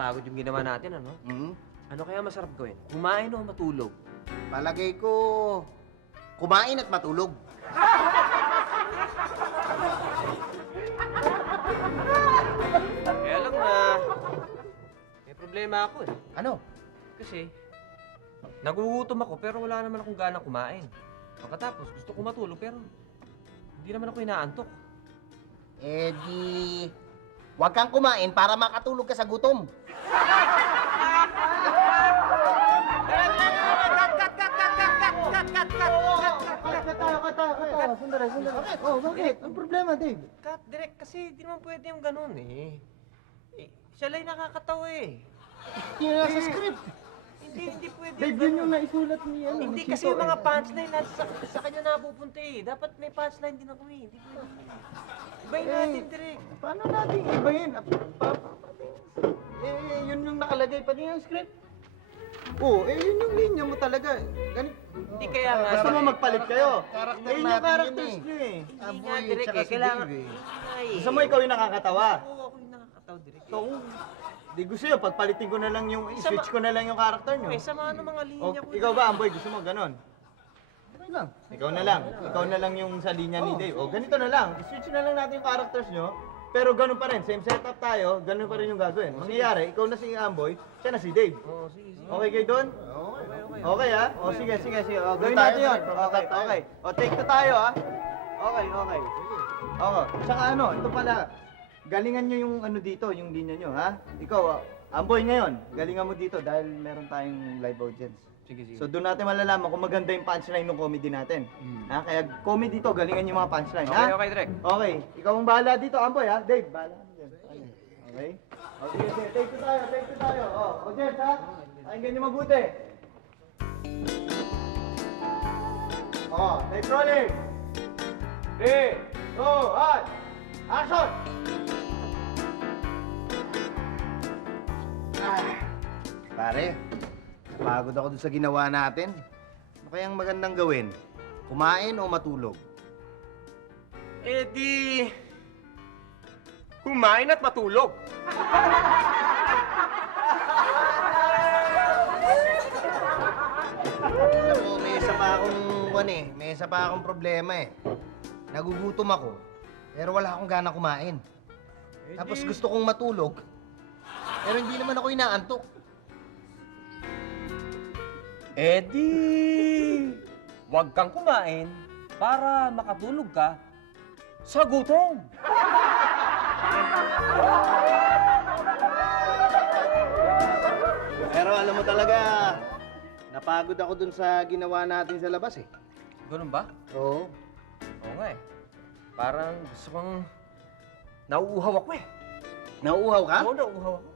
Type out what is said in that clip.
nakakapagod yung ginawa natin, ano? Hmm? Ano kaya masarap gawin? Kumain o matulog? Palagay ko, kumain at matulog. Kaya lang may problema ako eh. Ano? Kasi, nagugutom ako pero wala naman akong ganang kumain. Pagkatapos, gusto ko matulog pero hindi naman ako inaantok. Eh di, huwag kang kumain para makatulog ka sa gutom. Sandali. Oh, bakit? Ang problema, Dave? Kat, direct, kasi di naman pwede yung ganun eh. Siya lang yung nakakatawa eh. Yun na sa script. Hindi pwede Dave, yun yung naisulat ni ano. Hindi ni kasi Chito, yung mga eh. punchline natin sa kanya napupunta eh. Dapat may punchline din ako eh. Hindi pwede. Ibayin natin, direct. Paano natin ibahin? Yun yung nakalagay pati yung script. Oo, yun yung linya mo talaga. Ganit. Hindi kaya nga. Gusto mo magpalit kayo? Karakter Yun yung natin characters yun nyo eh. Hindi nga, Boy, direct tsaka eh. si Kailangan. Dave, eh. Ay. Gusto mo ikaw yung nakakatawa? Oo, ako yung nakakatawa, direct. So, di gusto yun, pagpalitin ko na lang yung, switch ko na lang yung character nyo. Eh, sama ano mga O, linya ko. ikaw ba, Amboy, gusto mo ganon? Okay lang. Ikaw na lang yung sa linya ni Dave. O, ganito na lang. I-switch na lang natin yung characters nyo. Pero ganun pa rin, same setup tayo, ganun pa rin yung gagawin. Mangyayari, ikaw na si Amboy, siya na si Dave. Oo, sige. Okay kayo doon? Okay ha? O sige. O, gawin tayo, natin yun. direct, Okay. tayo. O, take two tayo ha? Okay. Okay. Tsaka ano, ito pala, galingan nyo yung ano dito, yung linya nyo ha? Ikaw, Amboy ngayon, galingan mo dito dahil meron tayong live audience. Sige. So doon natin malalaman kung maganda yung punchline ng comedy natin. Ha? Kaya comedy to, galingan yung mga punchline, ha? Okay, direct. Okay, ikaw ang bahala dito, Amboy, ha? Dave, bahala ka dyan. Okay? O, sige, take two tayo. O, Jens, ha? Pakinggan niyo mabuti. O, take rolling. 3, 2, 1, action! Pare, pagod ako dun sa ginawa natin. Ano kayang magandang gawin? Kumain o matulog? Eh di... Kumain at matulog. Alam mo, may isa pa akong problema eh. Nagugutom ako, pero wala akong gana kumain. Tapos gusto kong matulog, pero hindi naman ako inaantok. Eh di... Huwag kang kumain para makatulog ka sa gutom. Pero alam mo talaga, napagod ako dun sa ginawa natin sa labas eh. Ganun ba? Oo. Oo nga eh. Parang gusto kong... Nauuhaw ako eh. Nauuhaw ka? Oo, nauuhaw ako.